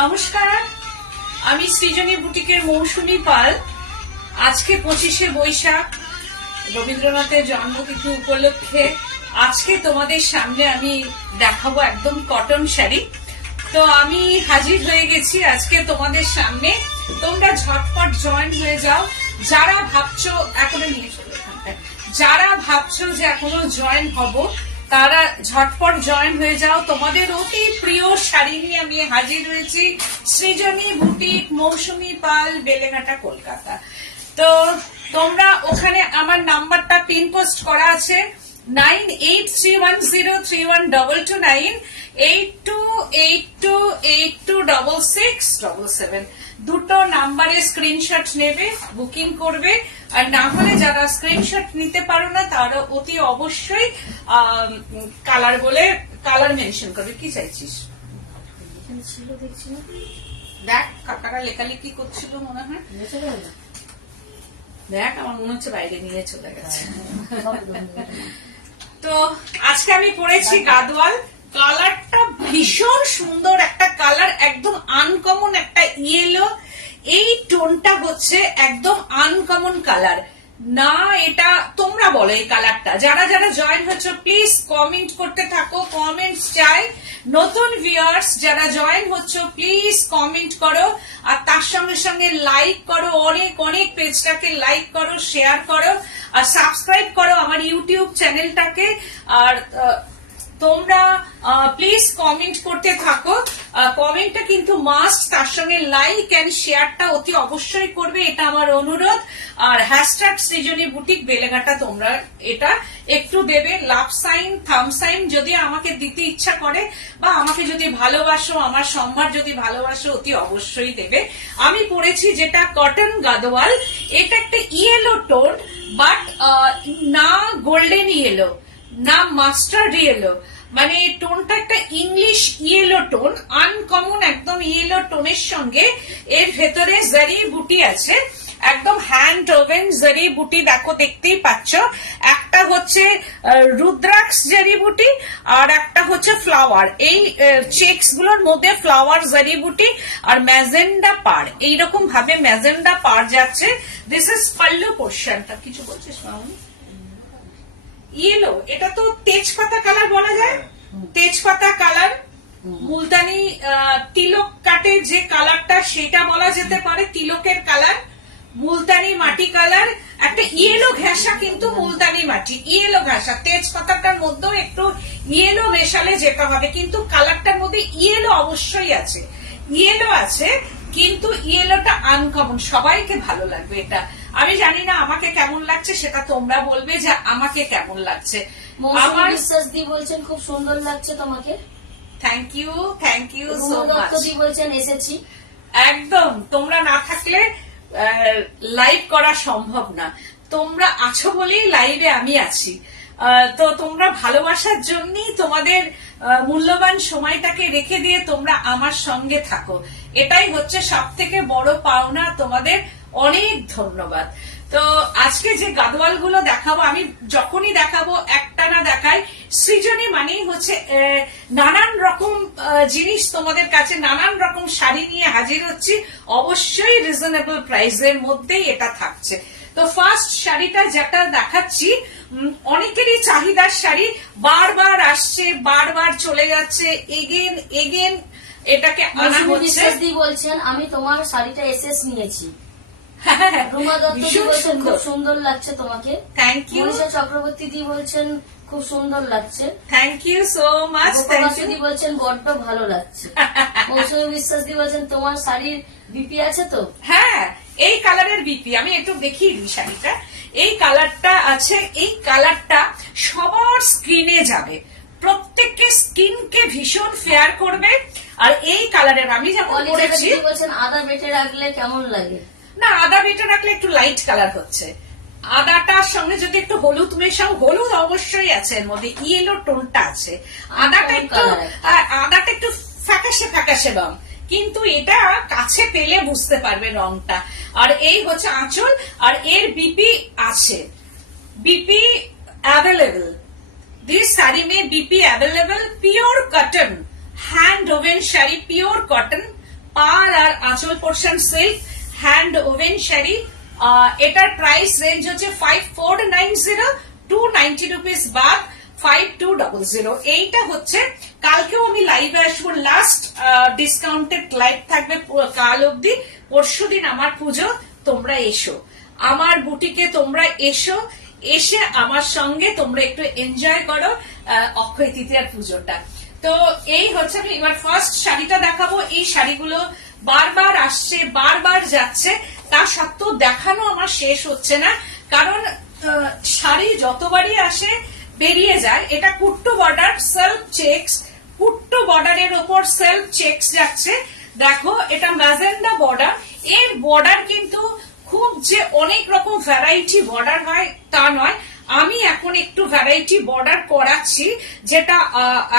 নমস্কার, আমি সৃজনী বুটিকের মৌসুমী পাল। আজকে 25শে বৈশাখ রবীন্দ্রনাথের জন্মতিথি উপলক্ষে আজকে তোমাদের সামনে আমি দেখাবো একদম কটন শাড়ি। তো আমি হাজির হয়ে গেছি আজকে তোমাদের সামনে। তোমরা ঝটপট জয়েন হয়ে যাও। যারা ভাবছো এখনো নিয়ে চলো এখানটায়, যারা ভাবছো যে এখনো জয়েন হব তারা ঝটপট জয়েন হয়ে যাও। তোমাদের অতি প্রিয় শাড়ি নিয়ে আমি হাজির হয়েছি, সৃজনী বুটিক, মৌসুমী পাল, বেলেঘাটা, কলকাতা। তো তোমরা ওখানে আমার নাম্বারটা পিন পোস্ট করা আছে 9831031229, 8282826677। দুটো নাম্বারে স্ক্রিনশট নেবে, বুকিং করবে। আর না হলে যারা স্ক্রিনশট নিতে পারো না তারা অতি অবশ্যই কালার বলে কালার মেনশন করবে। কি চাইছিস? দেখ কাকারা লেখালেখি করছিল মনে হয়। দেখ আমার মনে হচ্ছে বাইরে নিয়ে চলে গেছে। তো আজকে আমি পরেছি গাদোয়াল। কালারটা ভীষণ সুন্দর একটা কালার, একদম আনকমন একটা ইয়েলো। এই টোনটা হচ্ছে একদম আনকমন কালার না, এটা তোমরা বলো এই কালারটা। যারা যারা জয়েন হচ্ছ প্লিজ কমেন্ট করতে থাকো, কমেন্টস চাই। নতুন ভিউয়ার্স যারা জয়েন হচ্ছ প্লিজ কমেন্ট করো, আর তার সঙ্গে সঙ্গে লাইক করো, অনেক অনেক পেজটাকে লাইক করো, শেয়ার করো, আর সাবস্ক্রাইব করো আমার ইউটিউব চ্যানেলটাকে। আর তোমরা প্লিজ কমেন্ট করতে থাকো। কমেন্টটা কিন্তু মাস্ট, তার সঙ্গে লাইক এন্ড শেয়ারটা অতি অবশ্যই করবে, এটা আমার অনুরোধ। আর হ্যাশট্যাগ সৃজনী বুটিক বেলেঘাটা তোমরা এটা একটু দেবে। লাভ সাইন, থাম সাইন যদি আমাকে দিতে ইচ্ছা করে, বা আমাকে যদি ভালোবাসো, আমার সম্মান যদি ভালোবাসো, অতি অবশ্যই দেবে। আমি পরেছি যেটা কটন গাদোয়াল। এটা একটা ইয়েলো টোন, বাট না গোল্ডেন ইয়েলো না মাস্টার্ড ইয়েলো, মানে টোনটা একটা ইংলিশ ইয়েলো টোন, আনকমন একদম ইয়েলো টোনের সঙ্গে এর ভেতরে জারি বুটি আছে, একদম হ্যান্ড ওভেন জারি বুটি। দেখো দেখতেই পাচ্ছ, একটা হচ্ছে রুদ্রাক্ষ জারি বুটি আর একটা হচ্ছে ফ্লাওয়ার। এই চেকস গুলোর মধ্যে ফ্লাওয়ার জারি বুটি আর ম্যাজেন্ডা পার, এইরকম ভাবে ম্যাজেন্ডা পার যাচ্ছে। দিস ইজ পাল্লু পোর্শনটা। কিছু বলছিস মামনি? ইয়েলো, এটা তো তেজপাতা কালার বলা যায়, তেজপাতা কালার। মুলতানি তিলক কাটে যে কালারটা সেটা বলা যেতে পারে তিলকের কালার। মুলতানি মাটি কালার, একটা ইয়েলো ঘেঁষা, কিন্তু মুলতানি মাটি ইয়েলো ঘেঁষা। তেজপাতাটার মধ্যেও একটু ইয়েলো মেশালে যেটা হবে, কিন্তু কালারটার মধ্যে ইয়েলো অবশ্যই আছে, ইয়েলো আছে, কিন্তু ইয়েলোটা আনকমন, সবাইকে ভালো লাগবে এটা। আমি জানি না আমাকে কেমন লাগছে, সেটা তোমরা বলবে যে আমাকে কেমন লাগছে। আমার বিশ্বাস দি বলছেন খুব সুন্দর লাগছে তোমাকে। Thank you, thank you so much. দি বলছেন এসেছি। একদম, তোমরা না থাকলে লাইভ করা সম্ভব না। তোমরা আছো বলেই লাইভে আমি আছি। তো তোমরা ভালোবাসার জন্যই তোমাদের মূল্যবান সময়টাকে রেখে দিয়ে তোমরা আমার সঙ্গে থাকো, এটাই হচ্ছে সব থেকে বড় পাওনা। তোমাদের অনেক ধন্যবাদ। তো আজকে যে গাদোয়াল গুলো দেখাবো, আমি যখনই দেখাবো একটা না দেখাই, সৃজনী মানেই হচ্ছে নানান রকম জিনিস তোমাদের কাছে, নানান রকম শাড়ি নিয়ে হাজির হচ্ছি, অবশ্যই রিজনেবল প্রাইসের মধ্যেই এটা থাকছে। তো ফার্স্ট শাড়িটা যেটা দেখাচ্ছি, অনেকেরই চাহিদার শাড়ি, বারবার আসছে, বারবার চলে যাচ্ছে, এগেন এগেন এটাকে আনা হচ্ছে। বলছেন আমি তোমার শাড়িটা এসএস নিয়েছি। হ্যাঁ, রুমা দত্ত দি বলছেন সুন্দর। খুব সুন্দর লাগছে তোমাকে। Thank you. মনীষা চক্রবর্তী দি বলছেন খুব সুন্দর লাগছে। Thank you so much. Thank you. দি বলছেন বড্ড ভালো লাগছে। মৌসুমী বিশ্বাস দি বলছেন তোমার শাড়ির বিপি আছে তো? হ্যাঁ, এই কালারের বিপি আমি একটু দেখিয়ে দিই শাড়িটা। এই কালারটা আছে, এই কালারটা সবার স্কিনে যাবে, প্রত্যেকের স্কিনকে ভীষণ ফেয়ার করবে। আর এই কালারের আমি যেমন পরেছি, বলছেন আদা বেটে রাখলে কেমন লাগে? না, আদা বেটে রাখলে একটু লাইট কালার হচ্ছে। আদাটার সঙ্গে যদি একটু হলুদ মেশাও, হলুদ অবশ্যই আছে এর মধ্যে, ইয়েলো টোনটা আছে। আদাটা একটু ফ্যাকাশে ফ্যাকাশে রং, কিন্তু এটা কাছে পেলে বুঝতে পারবে রংটা। আর এই হচ্ছে আঁচল, আর এর বিপি আছে, বিপি অ্যাভেলেবল। दिस साड़ी में BP available, pure cotton, hand woven sari, pure cotton, पार और आंचल portion silk, hand woven sari. এটার প্রাইস রেঞ্জ হচ্ছে 5490, 290 রুপিস বাদ 5200। এইটা হচ্ছে, কালকেও আমি লাইভে আসবো, লাস্ট ডিসকাউন্টেড লাইভ থাকবে কাল অবধি, পরশুদিন আমার পুজো। তোমরা এসো আমার বুটিকে, তোমরা এসো, এসে আমার সঙ্গে তোমরা একটু এনজয় করো অক্ষয় তৃতীয়ার পুজোটা। তো এই হচ্ছে, আমি এবার ফার্স্ট শাড়িটা দেখাবো। এই শাড়িগুলো বারবার আসছে, বারবার যাচ্ছে, তা সত্ত্বেও দেখানো আমার শেষ হচ্ছে না, কারণ শাড়ি যতবারই আসে বেরিয়ে যায়। এটা কুট্টু বর্ডার, সেলফ চেক্স, কুট্টু বর্ডারের ওপর সেলফ চেক্স যাচ্ছে। দেখো, এটা ম্যাজেন্ডা বর্ডার। এর বর্ডার কিন্তু খুব যে অনেক রকম ভ্যারাইটি বর্ডার হয় তা নয়, আমি এখন একটু ভ্যারাইটি বর্ডার করাচ্ছি। যেটা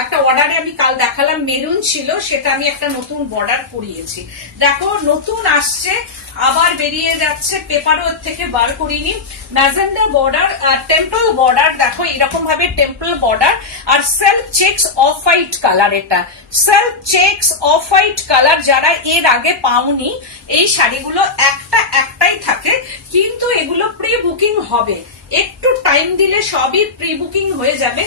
একটা অর্ডারে আমি কাল দেখালাম মেরুন ছিল, সেটা আমি একটা নতুন বর্ডার করিয়েছি। দেখো, নতুন আসছে, আবার বেরিয়ে যাচ্ছে, পেপারও থেকে বার করিনি। ম্যাজেন্ডা বর্ডার, টেম্পল বর্ডার, দেখো এরকম ভাবে টেম্পল বর্ডার, আর self checks off white colour. এটা self checks off white colour, যারা এর আগে পাওনি, এই শাড়িগুলো একটাই থাকে, কিন্তু এগুলো প্রি বুকিং হবে, একটু টাইম দিলে সবই প্রি বুকিং হয়ে যাবে।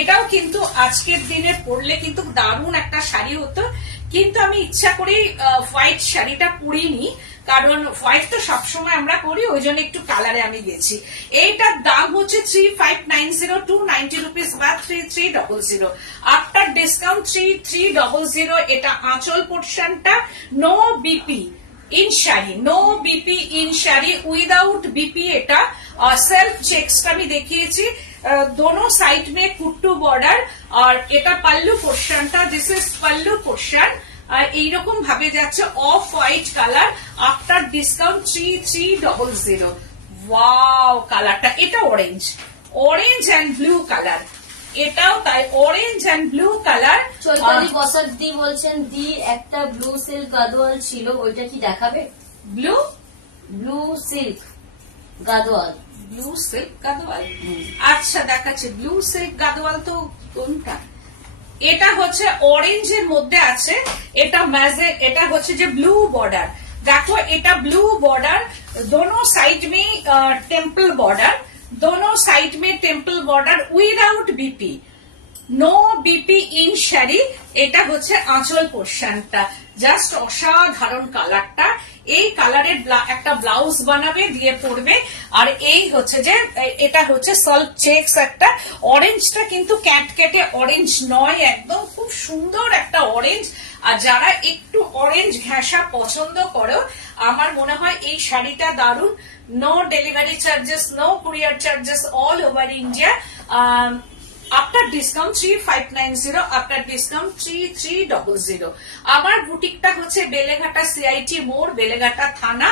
এটাও কিন্তু আজকের দিনে পরলে কিন্তু দারুণ একটা শাড়ি হতো, কিন্তু আমি ইচ্ছা করেই হোয়াইট শাড়িটা পরিনি, কারণ হোয়াইট তো সবসময় আমরা করি, ওই জন্য একটু কালারে আমি গেছি। এইটার দাম হচ্ছে 3590, 290 রুপিস বা 3300। After discount 3300। এটা আঁচল পোর্শনটা, no BP in sari, no BP in sari, without BP. এটা সেলফ চেক্সটা আমি দেখিয়েছি, दोनों साइड में कुट्टू बॉर्डर। और এটা পাল্লু পোর্শনটা, দিস ইজ পাল্লু পোর্শন। আর এইরকম ভাবে যাচ্ছে off white colour, after discount 3300। Wow, কালারটা, এটা orange, orange and blue colour, এটাও তাই, orange and blue colour. Chaitali Basak দি বলছেন দি একটা ব্লু সিল্ক গাদোয়াল ছিল, ওইটা কি দেখাবে? Blue silk Gadwal, blue silk Gadwal, আচ্ছা দেখাচ্ছে। ব্লু সিল্ক গাদোয়াল তো কোনটা? এটা হচ্ছে অরেঞ্জের মধ্যে আছে, এটা এটা হচ্ছে যে ব্লু বর্ডার। দেখো, এটা ব্লু বর্ডার, दोनों साइड में टेम्पल बॉर्डर, दोनों साइड में temple border without BP, no BP in sari. এটা হচ্ছে আঁচল পোর্শনটা, জাস্ট অসাধারণ কালারটা। এই কালারের একটা ব্লাউজ বানাবে, দিয়ে পরবে। আর এই হচ্ছে যে, এটা হচ্ছে সল্ট চেক্স একটা, অরেঞ্জটা কিন্তু ক্যাটকেটে অরেঞ্জ নয়, একদম খুব সুন্দর একটা অরেঞ্জ। আর যারা একটু অরেঞ্জ ঘেঁষা পছন্দ করো, আমার মনে হয় এই শাড়িটা দারুণ। No delivery charges, no courier charges, all over India. After discount 3590, after discount 3300। আমার বুটিকটা হচ্ছে বেলেঘাটা সিআইটি মোড়, বেলেঘাটা থানা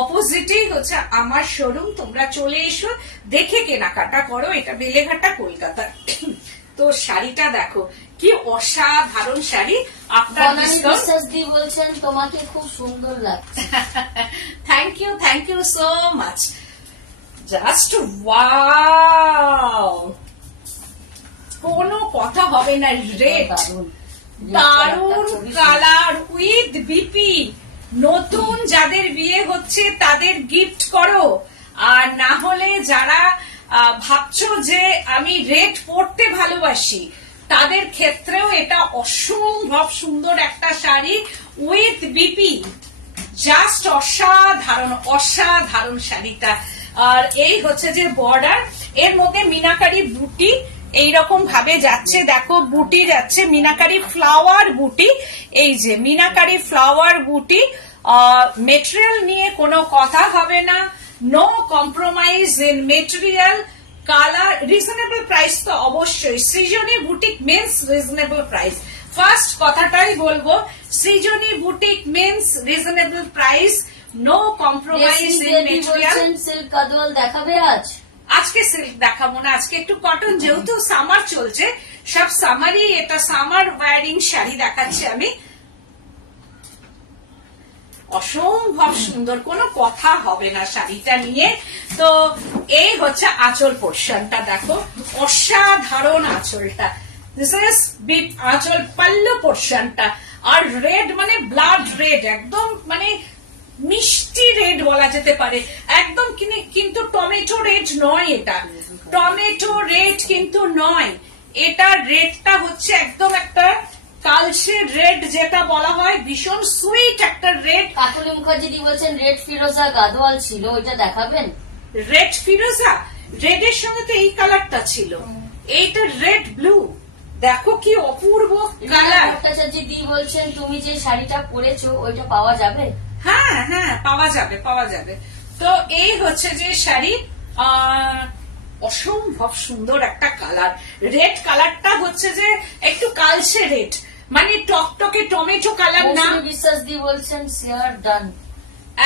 অপোজিটেই হচ্ছে আমার শোরুম। তোমরা চলে এসো, দেখে কেনাকাটা করো। এটা বেলেঘাটা, কলকাতা। তো শাড়িটা দেখো কি অসাধারণ শাড়ি। আপনার বিশ্বাস দি বলছেন তোমাকে খুব সুন্দর লাগছে। Thank you so much. Just wow, কোনো কথা হবে না। রেড দারুন কালার উইথ বিপি। নতুন যাদের বিয়ে হচ্ছে তাদের গিফট করো, আর না হলে যারা ভাবছো যে আমি রেড পরতে ভালোবাসি তাদের ক্ষেত্রেও এটা অসম্ভব সুন্দর একটা শাড়ি উইথ বিপি। জাস্ট অসাধারণ শাড়িটা। আর এই হচ্ছে যে বর্ডার, এর মধ্যে মিনাকারি বুটি এইরকম ভাবে যাচ্ছে। দেখো বুটি যাচ্ছে মিনাকারি ফ্লাওয়ার বুটি। এই যে মিনাকারি ফ্লাওয়ার বুটি। মেটেরিয়াল নিয়ে কোনো কথা হবে না, no compromise in material. Colour reasonable price তো অবশ্যই। Srijani boutique means reasonable price. First কথাটাই বলবো, Srijani boutique means reasonable price, no compromise in material. Silk Gadwal দেখাবে আজ? আজকে সিল্ক দেখাবো না, আজকে একটু কটন, যেহেতু সামার চলছে, সব সামারই এটা সামার ওয়ারিং শাড়ি দেখাচ্ছি আমি। অসম্ভব সুন্দর, কোনো কথা হবে না শাড়িটা নিয়ে। তো এই হচ্ছে আঁচল পোর্শনটা, দেখো অসাধারণ আঁচলটা। দিস ইজ বিগ আঁচল, পাল্লু পোর্শনটা। আর রেড মানে ব্লাড রেড, একদম মানে মিষ্টি রেড বলা যেতে পারে একদম। কিন্তু টমেটো রেড নয়, এটা টমেটো রেড কিন্তু নয়। এটা রেডটা হচ্ছে একদম একটা কালচে রেড, যেটা বলা হয় ভীষণ সুইট একটা রেড। কাকলি মুখার্জি বলছেন রেড ফিরোজা গাদোয়াল ছিল, ওইটা দেখাবেন? রেড ফিরোজা, রেডের সঙ্গে তো এই কালারটা ছিল, এইটা রেড ব্লু। দেখো কি অপূর্ব কালার। ভট্টাচার্য দি বলছেন তুমি যে শাড়িটা পরেছো ওইটা পাওয়া যাবে? হ্যাঁ পাওয়া যাবে। তো এই হচ্ছে যে শাড়ি, অসম্ভব সুন্দর একটা কালার। রেড কালারটা হচ্ছে যে একটু কালচে রেড, মানে টকটকে টমেটো কালার না। বিশ্বাস দি বলছেন শেয়ার ডান।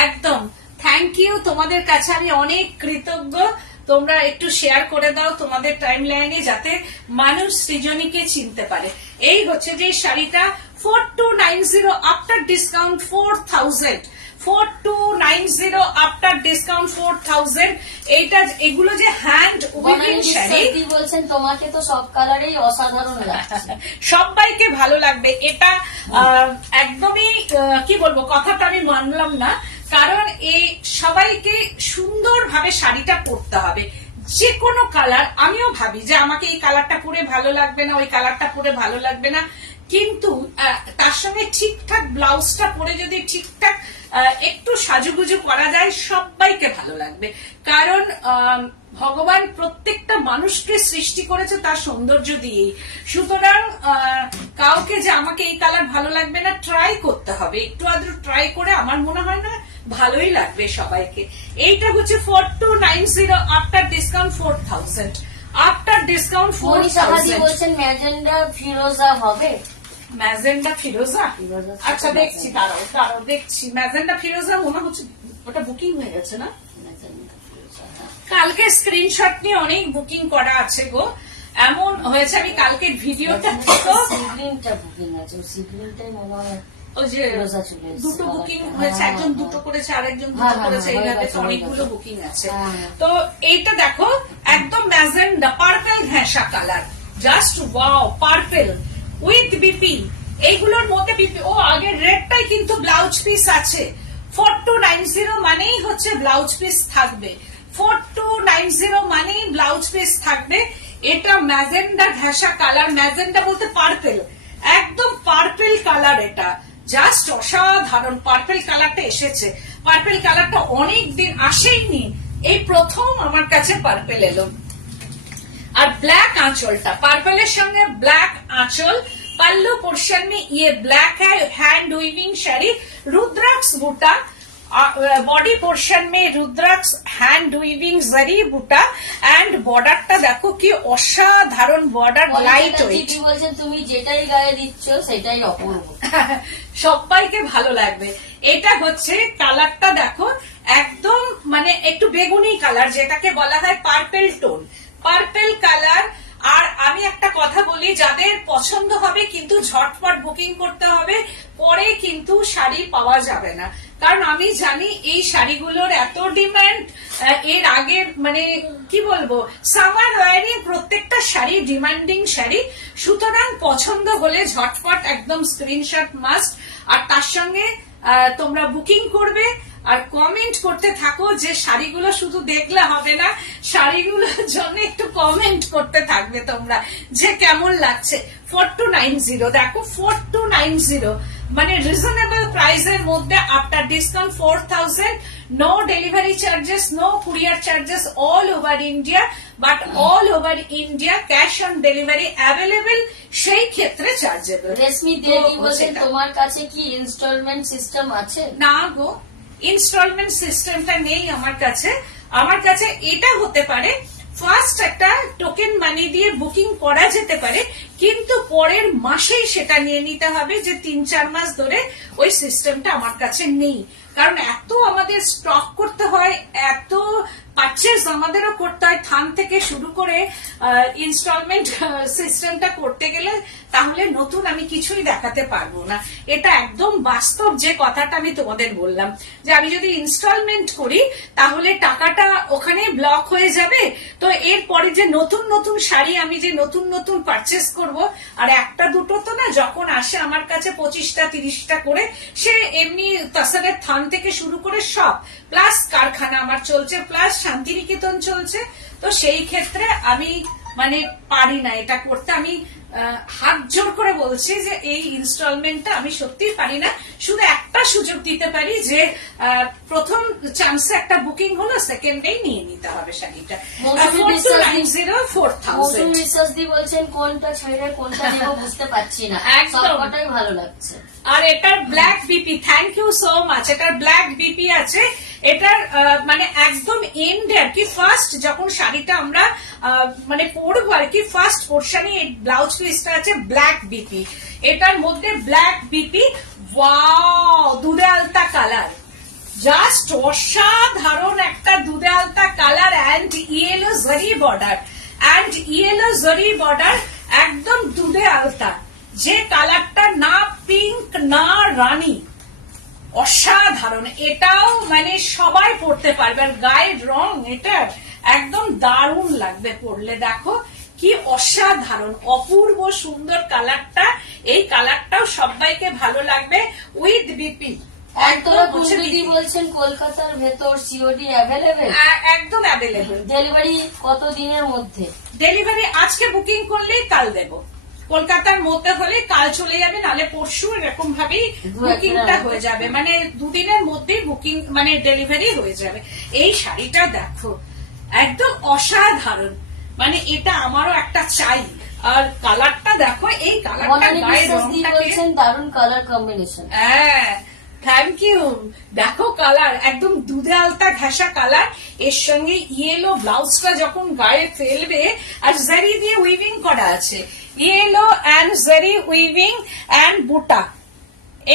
একদম থ্যাংক ইউ, তোমাদের কাছে আমি অনেক কৃতজ্ঞ। তোমরা একটু শেয়ার করে দাও তোমাদের টাইম লাইনে, যাতে মানুষ সৃজনীকে চিনতে পারে। এই হচ্ছে যে শাড়িটা 4290 আফটার ডিসকাউন্ট 4000, 4290 আফটার ডিসকাউন্ট 4000। এইটা এগুলো যে হ্যান্ড উইভিং শাড়ি। বলছেন তোমাকে তো সব কালারেই অসাধারণ লাগছে। সবাইকে ভালো লাগবে এটা। একদমই কি বলবো, কথাটা আমি মানলাম না, কারণ এই সবাইকে সুন্দরভাবে শাড়িটা পরতে হবে। যে কোনো কালার, আমিও ভাবি যে আমাকে এই কালারটা পরে ভালো লাগবে না, ওই কালারটা পরে ভালো লাগবে না, কিন্তু তার সঙ্গে ঠিকঠাক ব্লাউজটা পরে যদি ঠিকঠাক একটু সাজুগুজু করা যায়, সবাইকে ভালো লাগবে। কারণ ভগবান প্রত্যেকটা মানুষকে সৃষ্টি করেছে তার সৌন্দর্য দিয়েই। সুতরাং কাউকে যে আমাকে এই কালার ভালো লাগবে না, ট্রাই করতে হবে, একটু আদ্র ট্রাই করে আমার মনে হয় না ভালোই লাগবে সবাইকে। এইটা হচ্ছে 4290 আফটার ডিসকাউন্ট 4000, আফটার ডিসকাউন্ট 4000। বলছেন ম্যাজেন্ডা ফিরোজা হবে? ম্যাজেন্ডা ফিরোজা, আচ্ছা দেখছি, দাঁড়াও দেখছি। ম্যাজেন্ডা ফিরোজা মনে হচ্ছে ওটা বুকিং হয়ে গেছে না? কালকে স্ক্রিনশট নিয়ে অনেক বুকিং করা আছে গো। এমন হয়েছে আমি কালকে ভিডিওটা বুকিং আছে, মনে হয় ওই যে দুটো বুকিং হয়েছে, একজন দুটো করেছে, আরেকজন দুটো করেছে, এইভাবে অনেকগুলো বুকিং আছে। তো এইটা দেখো একদম ম্যাজেন্ডা পার্পল ঘেঁষা colour, just wow, purple with BP. এইগুলোর মধ্যে বিপি, ও আগের রেডটাই কিন্তু ব্লাউজ পিস আছে। 4290 মানেই হচ্ছে ব্লাউজ পিস থাকবে, 4290 মানেই ব্লাউজ পিস থাকবে। এটা ম্যাজেন্ডা ঘেঁষা কালার, ম্যাজেন্ডা বলতে পার্পল, একদম পার্পল কালার। এটা জাস্ট অসাধারণ পার্পল কালারটা এসেছে। পার্পল কালারটা অনেক দিন আসেইনি, এই প্রথম আমার কাছে পার্পল এলো। আর ব্ল্যাক आंचलটা, পার্পলের সঙ্গে ব্ল্যাক आंचल, पल्लू पोर्शन में ये ब्लैक है, हैंड वीविंग शाड़ी, रुद्राक्ष बूटा। बॉडी पोर्शन में रुद्राक्ष हैंड वीविंग जरी बुटा एंड बॉर्डरটা দেখো কি অসাধারণ বর্ডার, লাইট ওয়েট। বলছেন তুমি যেটাই গায়ে দিচ্ছ সেটাই অপূর্ব, সবাইকে ভালো লাগবে। এটা হচ্ছে কালারটা দেখো একদম মানে একটু বেগুনি কালার, যেটাকে বলা হয় পার্পেল টোন, পার্পেল কালার। আর আমি একটা কথা বলি, যাদের পছন্দ হবে কিন্তু ঝটপট বুকিং করতে হবে, পরে কিন্তু শাড়ি পাওয়া যাবে না। কারণ আমি জানি এই শাড়িগুলোর এত ডিমান্ড, এর আগের মানে কি বলবো সামার ওয়ারিং প্রত্যেকটা শাড়ি ডিমান্ডিং শাড়ি, সুতরাং পছন্দ হলে ঝটপট একদম স্ক্রিনশট মাস্ট। আর তার সঙ্গে তোমরা বুকিং করবে আর কমেন্ট করতে থাকো, যে শাড়িগুলো শুধু দেখলে হবে না, শাড়িগুলোর জন্য একটু কমেন্ট করতে থাকবে তোমরা যে কেমন লাগছে। 4290 দেখো 4290 মানে রিজনেবল প্রাইসের মধ্যে after discount 4000, no delivery charges, no courier charges, all over India, but all over India cash on delivery available, সেই ক্ষেত্রে চার্জেবল। রেশমি দেবী বলছেন তোমার কাছে কি ইনস্টলমেন্ট সিস্টেম আছে? না গো, ইনস্টলমেন্ট সিস্টেমটা নেই আমার কাছে। আমার কাছে এটা হতে পারে ফার্স্ট একটা টোকেন মানি দিয়ে বুকিং করা যেতে পারে, কিন্তু পরের মাসেই সেটা নিয়ে নিতে হবে, যে 3-4 মাস ধরে ওই সিস্টেমটা আমার কাছে নেই। কারণ এত আমাদের স্টক করতে হয়, এত পারচেজ আমাদেরও করতে হয়, থান থেকে শুরু করে ইনস্টলমেন্ট সিস্টেমটা করতে গেলে তাহলে নতুন আমি কিছুই দেখাতে পারবো না। এটা একদম বাস্তব যে কথাটা আমি তোমাদের বললাম, যে আমি যদি ইনস্টলমেন্ট করি তাহলে টাকাটা ওখানে ব্লক হয়ে যাবে। তো এরপরে যে নতুন নতুন শাড়ি আমি যে নতুন নতুন পারচেজ করব, আর একটা দুটো তো না, যখন আসে আমার কাছে 25টা 30টা করে, সে এমনি তাসারের থান থেকে শুরু করে সব, প্লাস কারখানা আমার চলছে, প্লাস শান্তিনিকেতন চলছে। তো সেই ক্ষেত্রে আমি মানে পারি না এটা করতে। আমি হাত জোর করে বলছি যে এই ইনস্টলমেন্টটা আমি সত্যিই পারি না। শুধু একটা সুযোগ দিতে পারি, যে প্রথম চান্সে একটা বুকিং হলো, সেকেন্ডেই নিয়ে নিতে হবে শাড়িটা। 4290 বলছেন কোনটা ছেড়ে কোনটা নেব বুঝতে পারছি না, সবকটাই ভালো লাগছে। আর এটার black BP, thank you so much. এটার ব্ল্যাক বিপি আছে, এটার মানে একদম এন্ডে আর কি, ফার্স্ট যখন শাড়িটা আমরা মানে পরবো আর কি, ফার্স্ট পোর্শনে এই ব্লাউজ পিসটা আছে ব্ল্যাক বিপি। এটার মধ্যে ব্ল্যাক বিপি, ওয়াও দুধে আলতা কালার, জাস্ট অসাধারণ একটা দুধে আলতা কালার, অ্যান্ড ইয়েলো জরি বর্ডার, অ্যান্ড ইয়েলো জরি বর্ডার, একদম দুধে আলতা। যে কালারটা না পিঙ্ক না রানী, অসাধারণ। এটাও মানে সবাই পড়তে পারবে, আর গায়ের রং এটার একদম দারুণ লাগবে পরলে। দেখো কি অসাধারণ অপূর্ব সুন্দর কালারটা, এই কালারটাও সবাইকে ভালো লাগবে উইথ বিপি। বলছেন কলকাতার ভেতর সিওডি অ্যাভেলেবেল? একদম অ্যাভেলেবেল। ডেলিভারি কত দিনের মধ্যে? ডেলিভারি আজকে বুকিং করলেই কাল দেবো। কলকাতার মধ্যে হলে কাল চলে যাবে, নালে পরশু, এরকম ভাবেই বুকিংটা হয়ে যাবে, মানে দুদিনের মধ্যেই বুকিং মানে ডেলিভারি হয়ে যাবে। এই শাড়িটা দেখো একদম অসাধারণ, মানে এটা আমারও একটা চাই। আর কালারটা দেখো, এই কালারটা গায়ে রংটাকে দারুণ কালার কম্বিনেশন। হ্যাঁ থ্যাংক ইউ। দেখো কালার একদম দুধে আলতা ঘেঁষা কালার, এর সঙ্গে ইয়েলো ব্লাউজটা যখন গায়ে ফেলবে, আর জারি দিয়ে উইভিং করা আছে, ইয়েলো অ্যান্ড জারি উইভিং অ্যান্ড বুটা।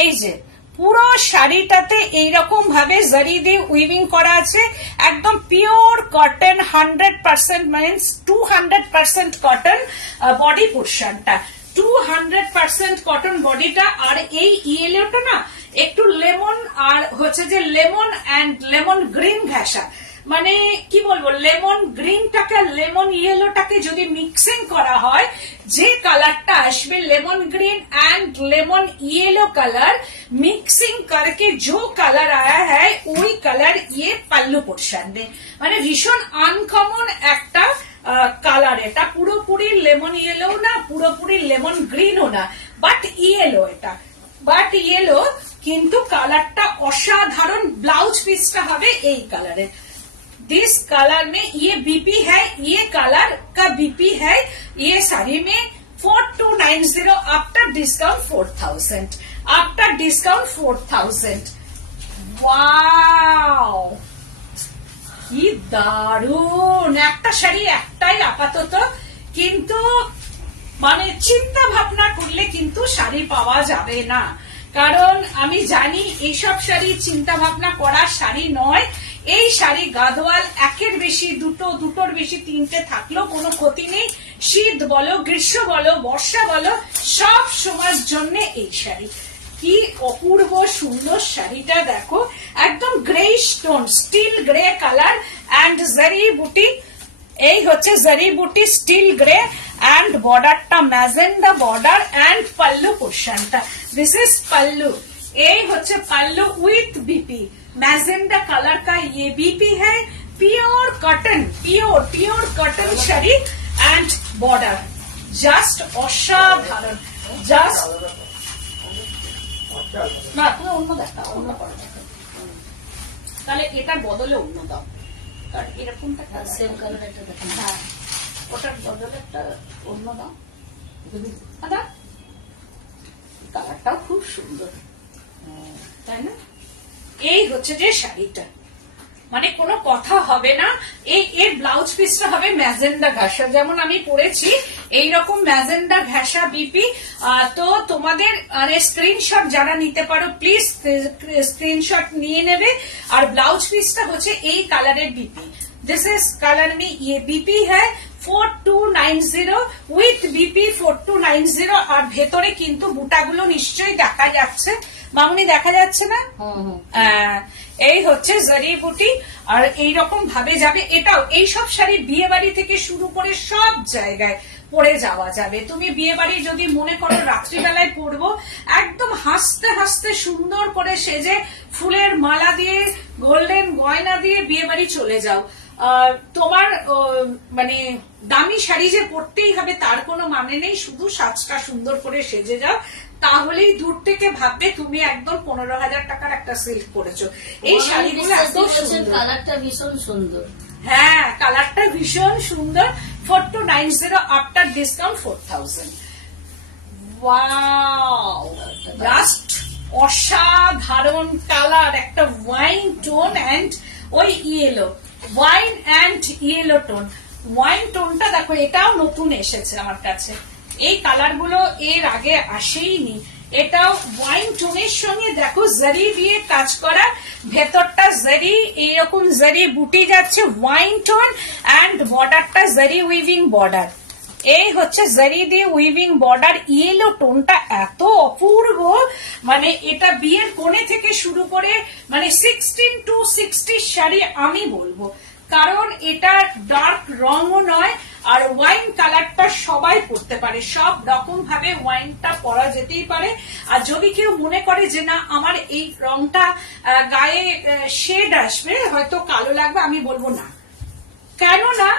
এই যে পুরো শাড়িটাতে এইরকম ভাবে জারি দিয়ে উইভিং করা আছে, একদম pure cotton, 100% means 200% cotton body পোর্শনটা, 200% কটন বডিটা। আর এই ইয়েলোটা না একটু লেমন, আর হচ্ছে যে লেমন অ্যান্ড লেমন গ্রিন ঘেঁষা, মানে কি বলবো, লেমন গ্রিনটাকে লেমন ইয়েলোটাকে যদি মিক্সিং করা হয়, যে কালারটা আসবে lemon green and lemon yellow colour mixing करके जो कलर आया है वही कलर ये पल्लू पोर्शन में, মানে ভীষণ আনকমন একটা কালার। এটা পুরোপুরি লেমন ইয়েলো না, পুরোপুরি লেমন গ্রিনও না, বাট ইয়েলো, এটা বাট ইয়েলো, কিন্তু কালারটা অসাধারণ। ব্লাউজ পিসটা হবে এই কালারের। दिस कलर में ये बीपी है, ये कलर का बीपी है ये साड़ी में 4290 after discount 4000, after discount 4000। Wow, কি দারুণ একটা শাড়ি, একটাই আপাতত, কিন্তু মানে চিন্তা ভাবনা করলে কিন্তু শাড়ি পাওয়া যাবে না, কারণ আমি জানি এইসব শাড়ি চিন্তা ভাবনা করার শাড়ি নয়। এই শাড়ি গাদোয়াল একের বেশি দুটো, দুটোর বেশি তিনটে থাকলেও কোনো ক্ষতি নেই। শীত বলো, গ্রীষ্ম বলো, বর্ষা বলো, সব সময়ের জন্য এই শাড়ি। কি অপূর্ব সুন্দর শাড়িটা দেখো, একদম grey stone, still grey colour and জারি বুটি। এই হচ্ছে জারি বুটি, স্টিল গ্রে অ্যান্ড বর্ডারটা ম্যাজেন্ডা বর্ডার অ্যান্ড পাল্লু পোর্শনটা, দিস ইজ पल्लू। এই হচ্ছে पल्लू উইথ बीपी, मैजेंडा कलर का ये बीपी है, pure cotton, pure cotton sari and border, just অসাধারণ, জাস্ট না। তুমি অন্য দেখা, অন্য করো, তাহলে এটার বদলে অন্য দাও, কারণ এরকমটা সেম কালার একটা দেখেন। হ্যাঁ, ওটার বদলে একটা অন্য দাও। দাদা কালারটাও খুব সুন্দর, তাই না? এই হচ্ছে যে শাড়িটা, মানে কোনো কথা হবে না। এর ব্লাউজ পিসটা হবে ম্যাজেন্ডা ঘাসা, যেমন আমি পরেছি এইরকম ম্যাজেন্ডা ঘাসা বিপি। তো তোমাদের মানে স্ক্রিনশট যারা নিতে পারো প্লিজ স্ক্রিনশট নিয়ে নেবে। আর ব্লাউজ পিসটা হচ্ছে এই কালারের বিপি, दिस इज कलर में ये बीपी है 4290 উইথ বিপি 4290। আর ভেতরে কিন্তু বুটাগুলো নিশ্চয়ই দেখা যাচ্ছে, মামুনি দেখা যাচ্ছে না? এই হচ্ছে জারি বুটি, আর এইরকম ভাবে যাবে। এটাও এইসব শাড়ি বিয়ে বাড়ি থেকে শুরু করে সব জায়গায় পরে যাওয়া যাবে। তুমি বিয়ে বাড়ি যদি মনে করো রাত্রিবেলায় পরবো, একদম হাসতে হাসতে সুন্দর করে সেজে ফুলের মালা দিয়ে গোল্ডেন গয়না দিয়ে বিয়ে বাড়ি চলে যাও। তোমার মানে দামি শাড়ি যে পরতেই হবে তার কোনো মানে নেই, শুধু সাজটা সুন্দর করে সেজে যাও, তাহলেই দূর থেকে ভাববে তুমি একদম 15,000 টাকার একটা সিল্ক পরেছো। এই শাড়িগুলো এত সুন্দর, কালারটা ভীষণ সুন্দর। হ্যাঁ, কালারটা ভীষণ সুন্দর। 4290 আফটার ডিসকাউন্ট 4000। ওয়াও, জাস্ট অসাধারণ কালার, একটা ওয়াইন টোন অ্যান্ড ওই yellow, wine and yellow tone. Wine টোনটা দেখো, এটাও নতুন এসেছে আমার কাছে, এই কালার গুলো এর আগে আসেইনি। এটাও ওয়াইন টোনের সঙ্গে দেখো জারি দিয়ে কাজ করা, ভেতরটা জারি, এরকম জারি বুটি যাচ্ছে, ওয়াইন টোন অ্যান্ড বর্ডারটা জারি উইভিং বর্ডার। এই হচ্ছে জারি দিয়ে উইভিং বর্ডার। ইয়েলো টোনটা এত অপূর্ব, মানে এটা বিয়ের কোণে থেকে শুরু করে মানে 16 to 60 শাড়ি আমি বলবো, কারণ এটা ডার্ক রঙও নয়, আর ওয়াইন কালারটা সবাই পরতে পারে, সব রকম ভাবে ওয়াইনটা পরা যেতেই পারে। আর যদি কেউ মনে করে যে না আমার এই রংটা গায়ে শেড আসবে, হয়তো কালো লাগবে, আমি বলবো না, কেননা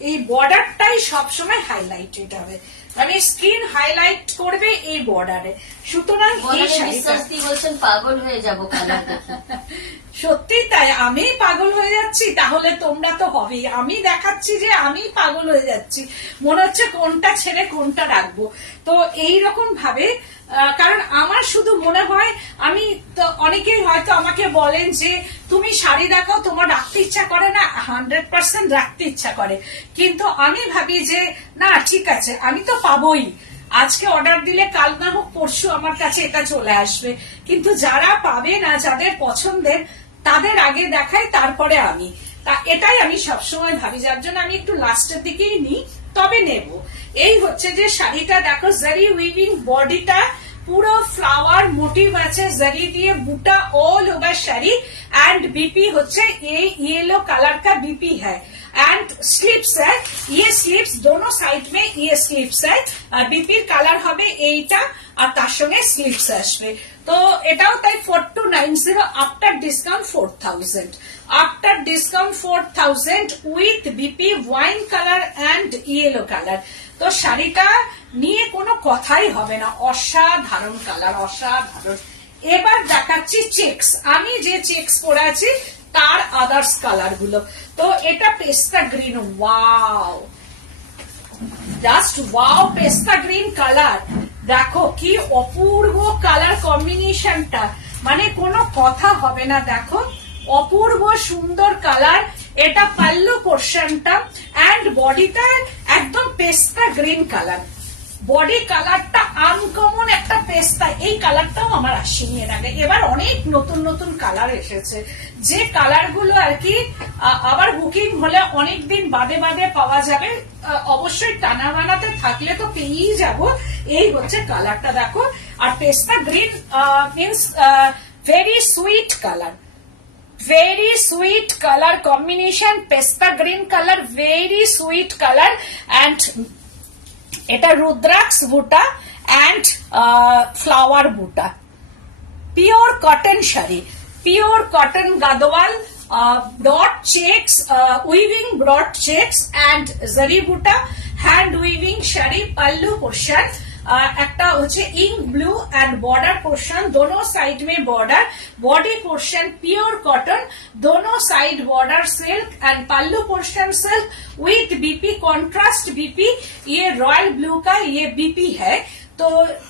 এই বর্ডারটাই সবসময় হাইলাইটেড হবে, মানে স্কিন হাইলাইট করবে এই বর্ডারে। সুতরাং এই শাড়িটা বলছেন পাগল হয়ে যাবো কালার দেখে। সত্যি তাই, আমি পাগল হয়ে যাচ্ছি, তাহলে তোমরা তো হবেই। আমি দেখাচ্ছি যে আমি পাগল হয়ে যাচ্ছি, মনে হচ্ছে কোনটা ছেড়ে কোনটা রাখবো। তো এইরকম ভাবে, কারণ আমার শুধু মনে হয়, আমি তো অনেকেই হয়তো আমাকে বলেন যে তুমি শাড়ি দেখাও, তোমার রাখতে ইচ্ছা করে না? 100% রাখতে ইচ্ছা করে, কিন্তু আমি ভাবি যে না ঠিক আছে, আমি তো পাবোই, আজকে অর্ডার দিলে কাল না হোক পরশু আমার কাছে এটা চলে আসবে। কিন্তু যারা পাবে না, যাদের পছন্দের, তাদের আগে দেখাই, তারপরে আমি, তা এটাই আমি সবসময় ভাবি, যার জন্য আমি একটু লাস্টের দিকেই নিই, তবে নেব। এই হচ্ছে যে শাড়িটা দেখো, জারি উইভিং বডিটা পুরো ফ্লাওয়ার মোটিভ আছে, জারি দিয়ে বুটা all over sari, and BP হচ্ছে এই येलो कलर का बीपी है एंड स्लीव्स है, ये स्लीव्स दोनों साइड में ये स्लीव्स है, আর बीपीর কালার হবে এইটা, আর তার সঙ্গে স্লিভস আসবে। তো এটাও তাই 4290 after discount 4000, after discount 4000 with BP wine colour and yellow colour. তো শাড়িটা নিয়ে কোনো কথাই হবে না, অসাধারণ কালার, অসাধারণ। এবার দেখাচ্ছি চেক্স, আমি যে চেক্স পরে আছি তার আদার্স কালার গুলো। তো এটা পেস্তা গ্রিন, ওয়াও, জাস্ট ওয়াও, পেস্তা গ্রিন কালার, দেখো কি অপূর্ব কালার কম্বিনেশনটা, মানে কোনো কথা হবে না। দেখো অপূর্ব সুন্দর কালার, এটা পাল্লু পোর্শনটা এন্ড বডিটা একদম পেস্তা গ্রিন কালার, বডি কালারটা আনকমন একটা পেস্তা। এই কালারটাও আমার আসেনি এর আগে, এবার অনেক নতুন নতুন কালার এসেছে, যে কালার গুলো আর কি আবার বুকিং হলে অনেকদিন বাদে বাদে পাওয়া যাবে। অবশ্যই টানা বানাতে থাকলে তো পেয়েই যাব। এই হচ্ছে কালারটা দেখো, আর পেস্তা green means very sweet colour, very sweet color combination, pesta green color, very sweet color, and এটা রুদ্রাক্ষ বুটা and flower বুটা, pure cotton sari, pure cotton Gadwal, dot checks, weaving broad checks and zari বুটা, hand weaving শাড়ি, pallu portion একটা হচ্ছে ink blue and border portion, दोनों side में border, body portion pure cotton, दोनों side border silk and pallu portion silk with BP, contrast BP. ये royal blue का ये बीपी है। तो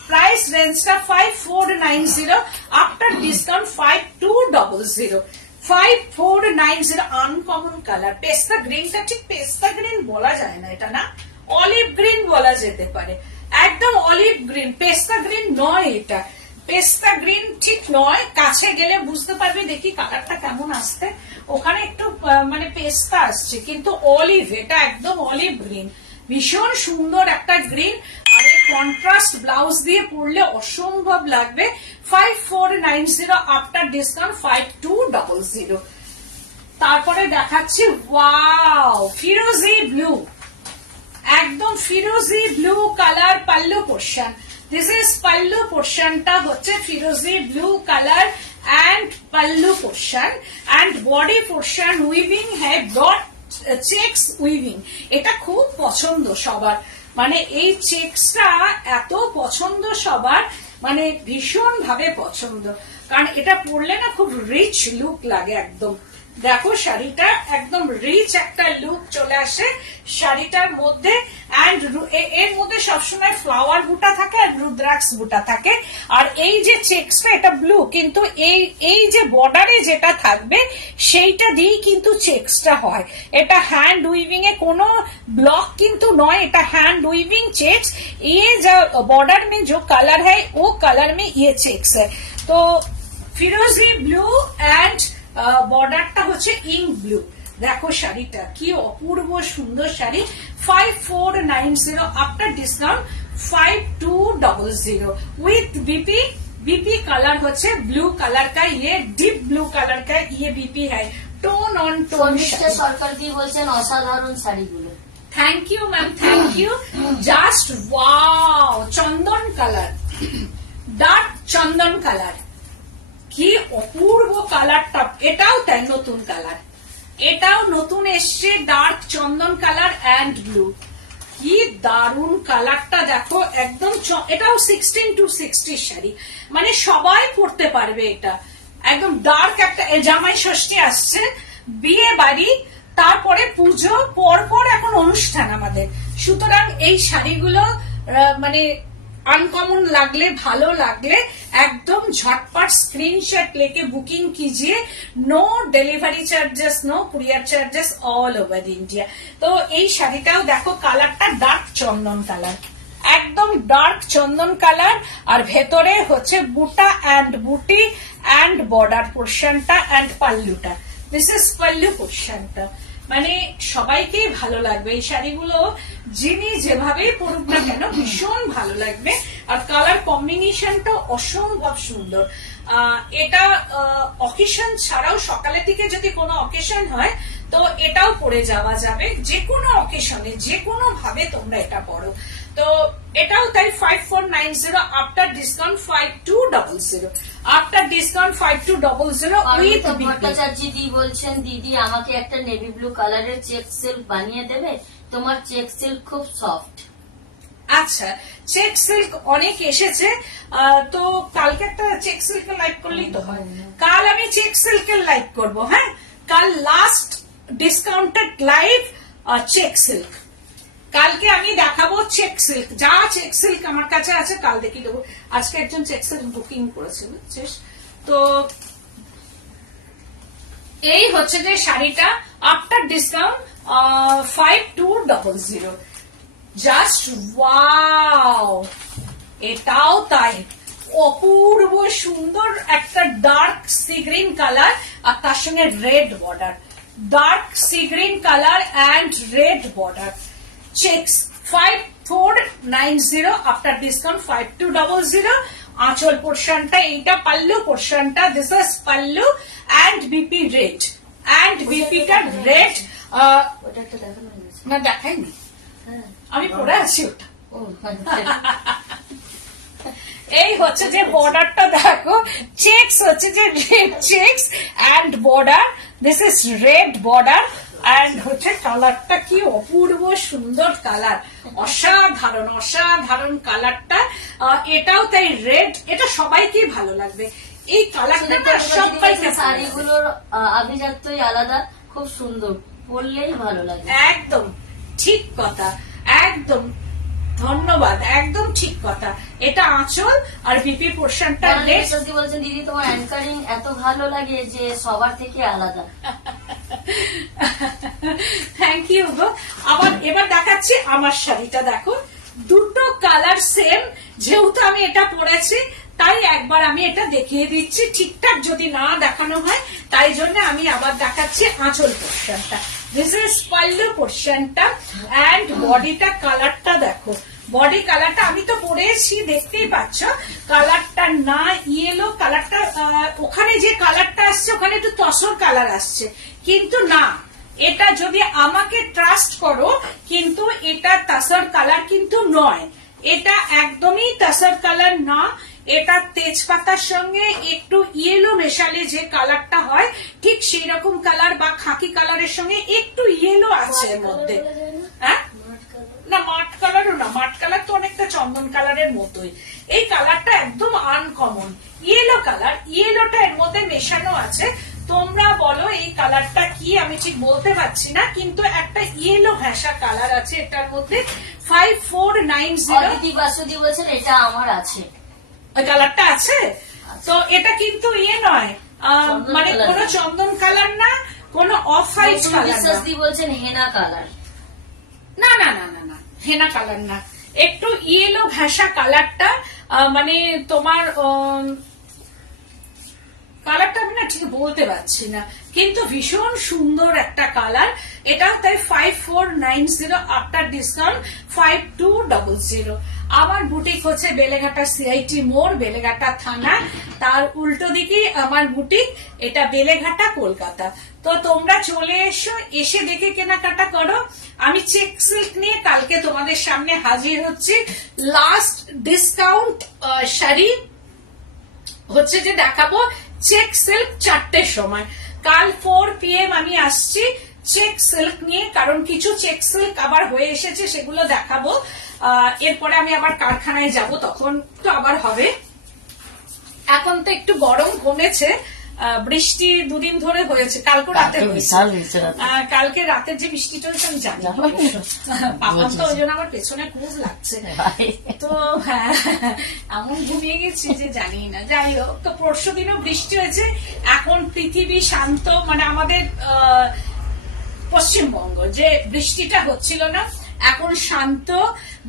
प्राइस रेंज का 5490, आफ्टर डिस्काउंट 5200, 5490। আনকমন কালার, পেস্তা গ্রিনটা ঠিক পেস্তা গ্রিন বলা যায় না, এটা না অলিভ গ্রিন বলা যেতে পারে, একদম অলিভ গ্রিন, পেস্তা গ্রিন নয়, এটা পেস্তা গ্রিন ঠিক নয়। কাছে গেলে বুঝতে পারবে, দেখি কালারটা কেমন আসছে, ওখানে একটু মানে পেস্তা আসছে, কিন্তু অলিভ, এটা একদম অলিভ গ্রিন, ভীষণ সুন্দর একটা গ্রিন। আর এই কন্ট্রাস্ট ব্লাউজ দিয়ে পরলে অসম্ভব লাগবে। 5490, আফটার ডিসকাউন্ট 5200। তারপরে দেখাচ্ছি ওয়াও ফিরোজি ব্লু, একদম ফিরোজি blue colour pallu portion. This is pallu পোর্শনটা হচ্ছে ফিরোজি blue colour and pallu portion and body portion weaving হ্যাঁ ডট চেক্স উইভিং। এটা খুব পছন্দ সবার, মানে এই চেক্সটা এত পছন্দ সবার, মানে ভীষণ ভাবে পছন্দ, কারণ এটা পরলে না খুব রিচ লুক লাগে একদম। দেখো শাড়িটা একদম রিচ একটা লুক চলে আসে শাড়িটার মধ্যে, এন্ড এর মধ্যে সবসময় ফ্লাওয়ার বুটা থাকে আর রুদ্রাক্ষ বুটা থাকে। আর এই যে চেক্সটা এটা ব্লু, কিন্তু এই যে বর্ডারে যেটা থাকবে সেইটা দিয়েই কিন্তু চেক্সটা হয়। এটা হ্যান্ড উইভিং এ কোনো ব্লক কিন্তু নয়, এটা হ্যান্ড উইভিং চেक्स। ये जो बॉर्डर में जो कलर है वो कलर में ये चेक्स है। तो फिरोजी ब्लू एंड বর্ডারটা হচ্ছে ইঙ্ক ব্লু। দেখো শাড়িটা কি অপূর্ব সুন্দর sari. 5490, after discount 5200 with BP. BP colour होच्छे ब्लू कलर का, ये डीप ब्लू कलर का ये बीपी है, टोन ऑन टोन। সরকার দিয়ে বলছেন অসাধারণ শাড়িগুলো। Thank you ma'am, thank you. Just wow, Chandan colour, dark chandan colour, কি অপূর্ব কালারটা। এটাও তাই নতুন কালার, এটাও নতুন এসছে, dark chandan colour and blue. কি দারুণ কালারটা দেখো, একদম এটাও 16 to 60 শাড়ি, মানে সবাই পরতে পারবে। এটা একদম ডার্ক একটা, জামাই ষষ্ঠী আসছে, বিয়ে বাড়ি, তারপরে পুজো, পরপর এখন অনুষ্ঠান আমাদের, সুতরাং এই শাড়িগুলো মানে अनकॉमन लगले, भालो लगले एकदम झटपट स्क्रीनशॉट लेके बुकिंग कीजिए। No delivery charges, no courier charges, all over India. तो এই শাড়িটাও দেখো কালারটা ডার্ক চন্দন কালার, একদম ডার্ক চন্দন কালার, আর ভেতরে হচ্ছে buta and buti and border পোর্শনটা এন্ড পাল্লুটা। দিস ইজ পাল্লু পোর্শনটা, মানে সবাইকেই ভালো লাগবে এই শাড়িগুলো, যিনি যেভাবে পরুক না কেন ভীষণ ভালো লাগবে। আর কালার কম্বিনেশনটা অসম্ভব সুন্দর। এটা অকেশন ছাড়াও সকালের দিকে যদি কোনো অকেশন হয় তো এটাও পরে যাওয়া যাবে, যে কোনো অকেশনে যে কোনো ভাবে তোমরা এটা পরো। তো এটাও তাই 5490, after discount 5200, after discount 5200 with Bhattacharya দি বলছেন দিদি আমাকে একটা নেভি ব্লু কালারের চেক সিল্ক বানিয়ে দেবে, তোমার চেক সিল্ক খুব সফট। আচ্ছা, চেক সিল্ক অনেক এসেছে, তো কালকে একটা চেক সিল্কের লাইভ করলেই তো হয়। কাল আমি চেক সিল্কের লাইভ করব। হ্যাঁ, কাল last discounted live check silk, কালকে আমি দেখাবো চেক সিল্ক, যা চেক সিল্ক আমার কাছে আছে কাল দেখিয়ে দেবো। আজকে একজন চেক সিল্ক বুকিং করেছে, বুঝছিস, তো এই হচ্ছে যে শাড়িটা আফটার ডিসকাউন্ট 5200। জাস্ট ওয়াও, এটাও তাই অপূর্ব সুন্দর একটা ডার্ক সি গ্রিন কালার আর তার সঙ্গে red border, dark sea green colour and red border, checks 5490 after discount 5200। আঁচল পোর্শনটা এইটা, পাল্লু পোর্শনটা this is pallu and BP red, and বিপিটা রেড। ওটা একটা দেখানো হয়েছে। না দেখাইনি, হ্যাঁ। আমি পরে আছি ওটা। ও, আচ্ছা। এই হচ্ছে যে বর্ডারটা দেখো, চেক্স হচ্ছে যে red checks and border, this is red border and হচ্ছে কালারটা কি অপূর্ব সুন্দর কালার, অসাধারণ অসাধারণ কালারটা। এটাও তাই রেড, এটা সবাইকেই ভালো লাগবে এই কালারটা না, সবাইকে শাড়িগুলোর আভিজাত্যই আলাদা, খুব সুন্দর, পরলেই ভালো লাগে। একদম ঠিক কথা, একদম ধন্যবাদ, একদম ঠিক কথা। এটা আঁচল আর বিপি পোর্শনটা রেড। বলছেন দিদি তোমার অ্যাঙ্কারিং এত ভালো লাগে যে সবার থেকে আলাদা। থ্যাংক ইউ গো। আবার এবার দেখাচ্ছি আমার শাড়িটা, দেখো দুটো কালার সেম, যেহেতু আমি এটা পরেছি তাই একবার আমি এটা দেখিয়ে দিচ্ছি, ঠিকঠাক যদি না দেখানো হয় তাই জন্য আমি আবার দেখাচ্ছি আঁচল পোর্শনটা, দিস ইজ পাল্লু পোর্শনটা অ্যান্ড বডিটা, কালারটা দেখো, বডি কালারটা আমি তো পরেছি দেখতেই পাচ্ছ, কালারটা না ইয়েলো কালারটা, ওখানে যে কালারটা আসছে ওখানে একটু তসর কালার আসছে, কিন্তু না, এটা যদি আমাকে ট্রাস্ট করো কিন্তু এটা তসর কালার কিন্তু নয়, এটা একদমই তসর কালার না, এটা তেজপাতার সঙ্গে একটু ইয়েলো মেশালে যে কালারটা হয় ঠিক সেই রকম কালার, বা খাকি কালারের সঙ্গে একটু ইয়েলো আছে এর মধ্যে। হ্যাঁ না, মাঠ কালারও না, মাঠ কালার তো অনেকটা চন্দন কালারের মতোই, এই কালারটা একদম আনকমন ইয়েলো কালার, ইয়েলোটা এর মধ্যে মেশানো আছে। তোমরা বলো এই কালারটা কি, আমি ঠিক বলতে পারছি না, কিন্তু একটা ইয়েলো ঘেঁষা কালার আছে এটার মধ্যে। 5490 বাসুদি বলছেন এটা আমার আছে, ওই কালারটা আছে। তো এটা কিন্তু ইয়ে নয়, মানে কালার কোনো না। চন্দন কালার না, কোনো অফ হোয়াইট কালার না। বিশ্বাস দি বলছেন হেনা কালার, না না না না না, হেনা কালার না, একটু ইয়েলো ঘেঁষা কালারটা, মানে তোমার কালারটা আমি না ঠিক বলতে পারছি না, কিন্তু ভীষণ সুন্দর একটা কালার এটা, তাই 5490 আফটার ডিসকাউন্ট 5200। আমার বুটিক হচ্ছে বেলেঘাটা সিআইটি মোড়, বেলেঘাটা থানা, তার উল্টো দিকে আমার বুটিক, এটা বেলেঘাটা কলকাতা। তো তোমরা চলে এসো, এসে দেখে কেনাকাটা করো। আমি চেক সিল্ক নিয়ে কালকে তোমাদের সামনে হাজির হচ্ছি, লাস্ট ডিসকাউন্ট শাড়ি হচ্ছে যে দেখাবো চেক সিল্ক 4টের সময়, কাল 4 PM আমি আসছি চেক সিল্ক নিয়ে, কারণ কিছু চেক সিল্ক আবার হয়ে এসেছে, সেগুলো দেখাবো। এরপরে আমি আবার কারখানায় যাব, তখন তো আবার হবে। এখন তো একটু গরম কমেছে, বৃষ্টি দুদিন ধরে হয়েছে, কালকে রাতে হয়েছে, কালকে রাতের যে বৃষ্টিটা হয়েছে আমি জানি, পাপাম তো ওই জন্য আমার পেছনে খুব লাগছে, তো হ্যাঁ এমন ঘুমিয়ে গেছি যে জানি না। যাই হোক, তো পরশু দিনও বৃষ্টি হয়েছে, এখন পৃথিবী শান্ত, মানে আমাদের পশ্চিমবঙ্গ যে বৃষ্টিটা হচ্ছিল না এখন শান্ত,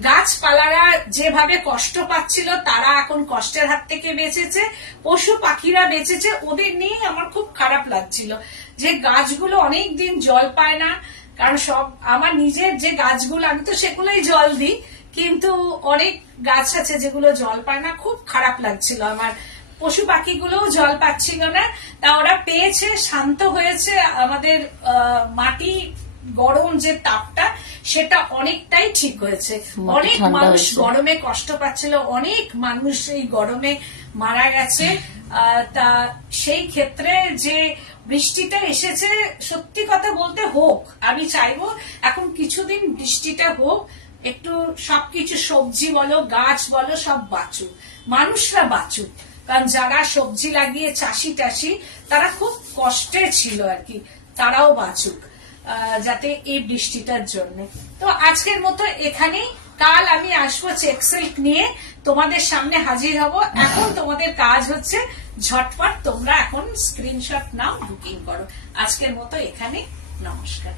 গাছপালারা যেভাবে কষ্ট পাচ্ছিল তারা এখন কষ্টের হাত থেকে বেঁচেছে, পশু পাখিরা বেঁচেছে, ওদের নিয়ে আমার খুব খারাপ লাগছিল যে গাছগুলো অনেক দিন জল পায় না, কারণ সব আমার নিজের যে গাছগুলো আমি তো সেগুলোই জল দিই, কিন্তু অনেক গাছ আছে যেগুলো জল পায় না, খুব খারাপ লাগছিল আমার, পশু পাখিগুলোও জল পাচ্ছিল না, তা ওরা পেয়েছে, শান্ত হয়েছে, আমাদের মাটি গরম যে তাপটা সেটা অনেকটাই ঠিক হয়েছে, অনেক মানুষ গরমে কষ্ট পাচ্ছিল, অনেক মানুষ এই গরমে মারা গেছে, তা সেই ক্ষেত্রে যে বৃষ্টিটা এসেছে সত্যি কথা বলতে হোক, আমি চাইবো এখন কিছুদিন বৃষ্টিটা হোক, একটু সবকিছু সবজি বলো গাছ বলো সব বাঁচুক, মানুষরা বাঁচুক, কারণ যারা সবজি লাগিয়ে চাষি টাষি তারা খুব কষ্টে ছিল আর কি, তারাও বাঁচুক যাতে এই বৃষ্টিটার জন্য। তো আজকের মতো এখানেই কাল আমি আসবো চেক সিল্ক নিয়ে, তোমাদের সামনে হাজির হব। এখন তোমাদের কাজ হচ্ছে ঝটপট তোমরা এখন স্ক্রিনশট নাও, বুকিং করো। আজকের মতো এখানে, নমস্কার।